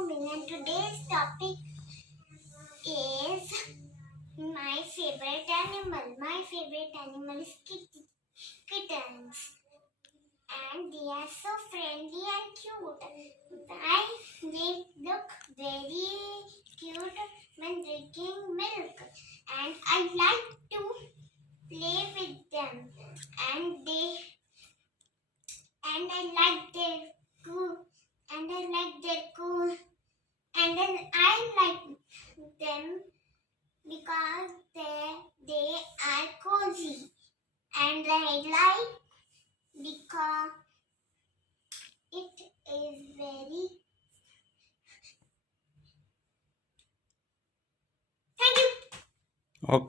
Momin, and today's topic is my favorite animal. My favorite animal is kittens, and they are so friendly and cute. They look very cute when drinking milk, and I like to play with them, and I like their coo, and I like their coo, and then I like them because they are cozy, and I like because it is very. Thank you. Okay.